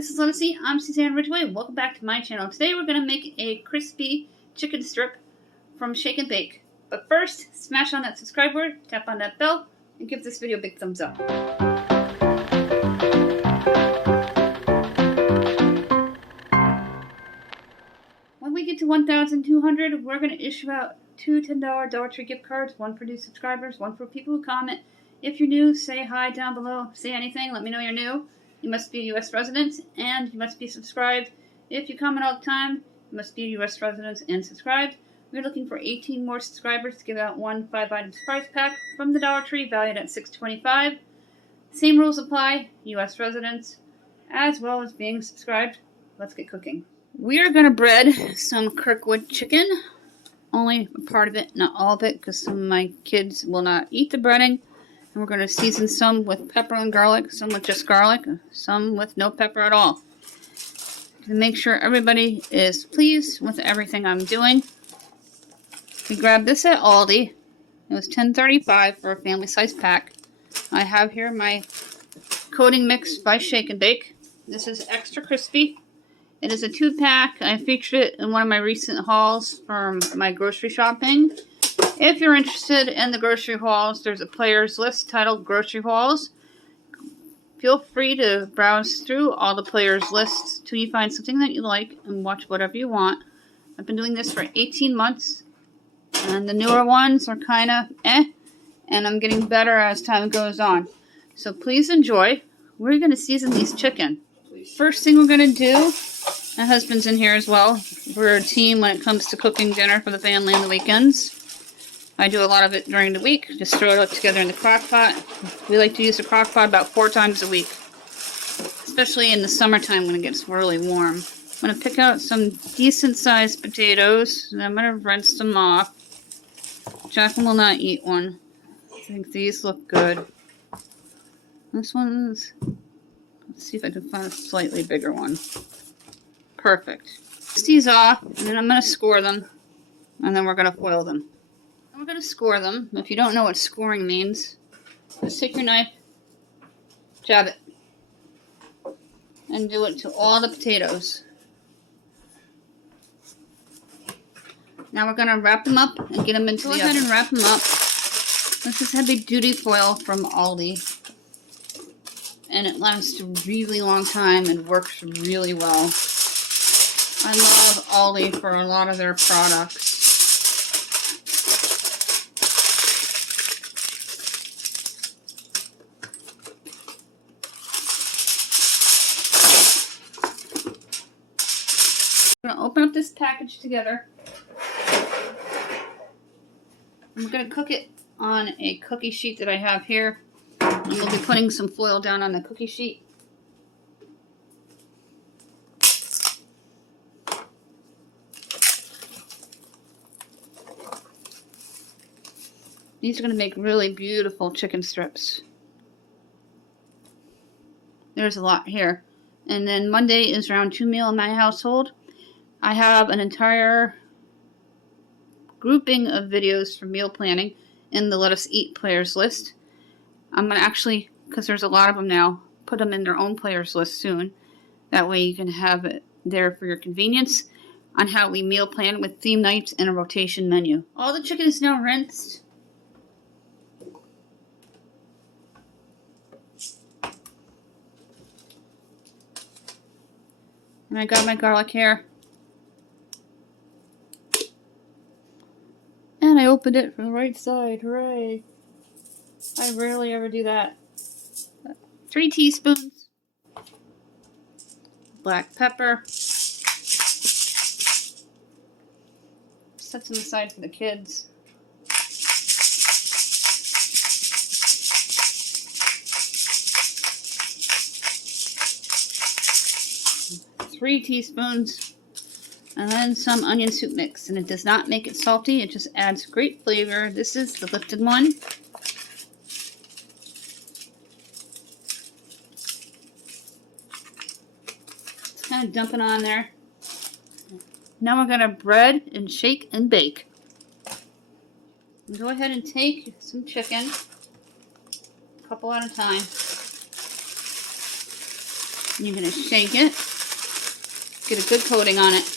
This is Lucy. I'm Suzanne Ridgway. Welcome back to my channel. Today we're going to make a crispy chicken strip from Shake and Bake. But first, smash on that subscribe word, tap on that bell, and give this video a big thumbs up. When we get to 1,200, we're going to issue out 2 $10 Dollar Tree gift cards, one for new subscribers, one for people who comment. If you're new, say hi down below. Say anything. Let me know you're new. You must be a U.S. resident, and you must be subscribed. If you comment all the time, you must be a U.S. resident and subscribed. We're looking for 18 more subscribers to give out one 5-item surprise pack from the Dollar Tree, valued at $6.25. Same rules apply, U.S. residents, as well as being subscribed. Let's get cooking. We are going to bread some Kirkwood chicken. Only a part of it, not all of it, because some of my kids will not eat the breading. And we're going to season some with pepper and garlic, some with just garlic, some with no pepper at all. To make sure everybody is pleased with everything I'm doing. We grabbed this at Aldi. It was $10.35 for a family size pack. I have here my coating mix by Shake and Bake. This is extra crispy. It is a 2-pack. I featured it in one of my recent hauls from my grocery shopping. If you're interested in the grocery hauls, there's a player's list titled Grocery Hauls. Feel free to browse through all the players' lists till you find something that you like and watch whatever you want. I've been doing this for 18 months, and the newer ones are kind of and I'm getting better as time goes on. So please enjoy. We're going to season these chicken. First thing we're going to do, my husband's in here as well. We're a team when it comes to cooking dinner for the family on the weekends. I do a lot of it during the week. Just throw it all together in the crock pot. We like to use the crock pot about 4 times a week, especially in the summertime when it gets really warm. I'm going to pick out some decent sized potatoes, and I'm going to rinse them off. Jacqueline will not eat one. I think these look good. This one's, let's see if I can find a slightly bigger one. Perfect. Rinse these off, and then I'm going to score them, and then we're going to foil them. We're going to score them. If you don't know what scoring means, just take your knife, jab it, and do it to all the potatoes. Now we're going to wrap them up and get them into the oven. Go ahead and wrap them up. This is heavy duty foil from Aldi, and it lasts a really long time and works really well. I love Aldi for a lot of their products. I'm going to open up this package together. I'm going to cook it on a cookie sheet that I have here. And we'll be putting some foil down on the cookie sheet. These are going to make really beautiful chicken strips. There's a lot here. And then Monday is round 2 meal in my household. I have an entire grouping of videos for meal planning in the Let Us Eat players list. I'm going to actually, because there's a lot of them now, put them in their own players list soon. That way you can have it there for your convenience on how we meal plan with theme nights and a rotation menu. All the chicken is now rinsed. And I got my garlic here. And I opened it from the right side. Hooray. I rarely ever do that. 3 teaspoons. Black pepper. Set some aside for the kids. 3 teaspoons. And then some onion soup mix. And it does not make it salty. It just adds great flavor. This is the lifted one. Just kind of dump it on there. Now we're going to bread and shake and bake. Go ahead and take some chicken. A couple at a time. And you're going to shake it. Get a good coating on it.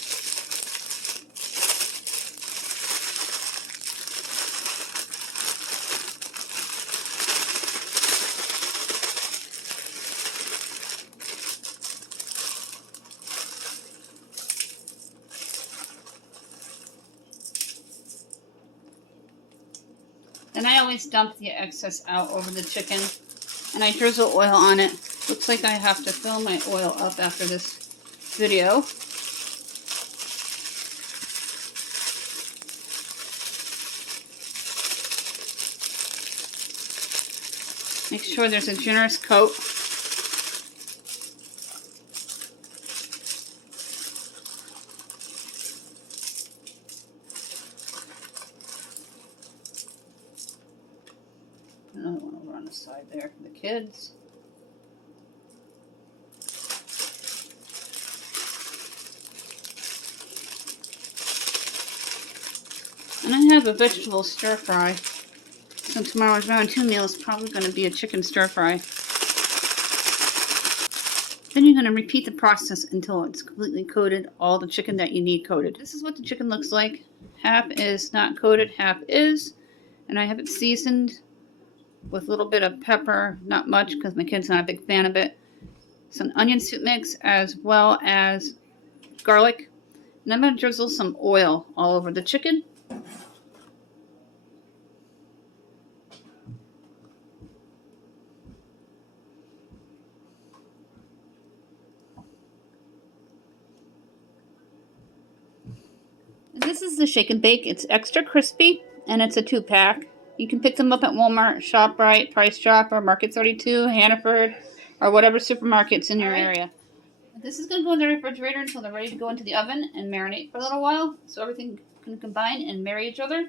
Then I always dump the excess out over the chicken, and I drizzle oil on it. Looks like I have to fill my oil up after this video. Make sure there's a generous coat. Another one over on the side there for the kids. And I have a vegetable stir fry. So tomorrow's round 2 meal is probably going to be a chicken stir fry. Then you're going to repeat the process until it's completely coated, all the chicken that you need coated. This is what the chicken looks like. Half is not coated, half is. And I have it seasoned with a little bit of pepper, not much because my kid's not a big fan of it. Some onion soup mix as well as garlic. And I'm going to drizzle some oil all over the chicken. This is the shake and bake. It's extra crispy and it's a 2-pack. You can pick them up at Walmart, ShopRite, Price Chopper, Market 32, Hannaford, or whatever supermarkets in your area. This is going to go in the refrigerator until they're ready to go into the oven and marinate for a little while so everything can combine and marry each other.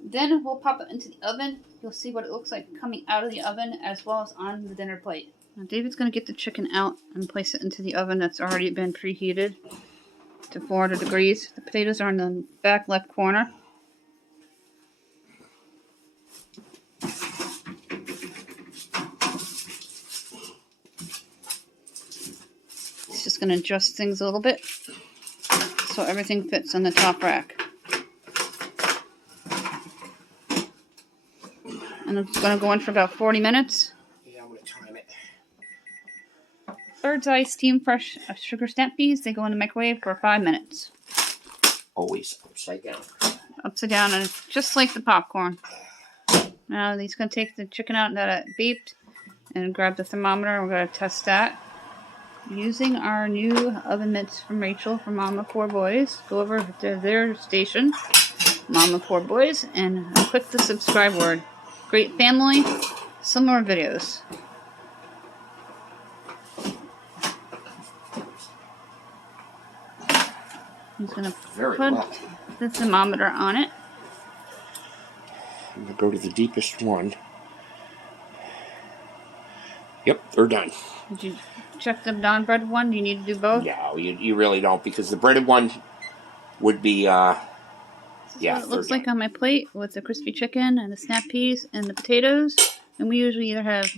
Then we'll pop it into the oven. You'll see what it looks like coming out of the oven as well as on the dinner plate. Now David's going to get the chicken out and place it into the oven that's already been preheated to 400 degrees. The potatoes are in the back left corner. It's just going to adjust things a little bit so everything fits on the top rack. And it's going to go in for about 40 minutes. Yeah, I'm going to time it. Bird's Eye steam fresh sugar snap peas. They go in the microwave for 5 minutes. Always upside down. Upside down, and just like the popcorn. Now he's going to take the chicken out that it beeped and grab the thermometer. We're going to test that. Using our new oven mitts from Rachel from Mama 4 Boys. Go over to their station, Mama 4 Boys, and click the subscribe word. Great family, similar videos. He's going to put the thermometer on it. I'm going to go to the deepest one. Yep, they're done. Did you check the non-breaded one? Do you need to do both? No, you really don't, because the breaded one would be, yeah. What it looks like on my plate with the crispy chicken and the snap peas and the potatoes. And we usually either have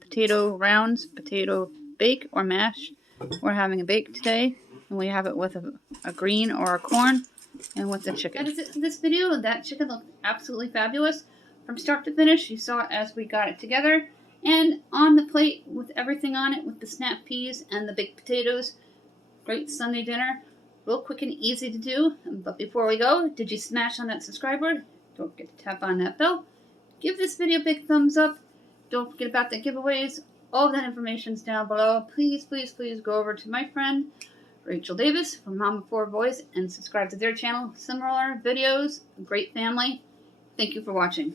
potato rounds, potato bake, or mash. We're having a bake today, and we have it with a green or a corn, and with the chicken. That is it for this video. That chicken looked absolutely fabulous. From start to finish, you saw it as we got it together. And on the plate with everything on it, with the snap peas and the baked potatoes. Great Sunday dinner. Real quick and easy to do. But before we go, did you smash on that subscribe button? Don't forget to tap on that bell. Give this video a big thumbs up. Don't forget about the giveaways. All of that information is down below. Please, please, please go over to my friend Rachel Davis from Mama 4 Boys and subscribe to their channel. Similar videos. Great family. Thank you for watching.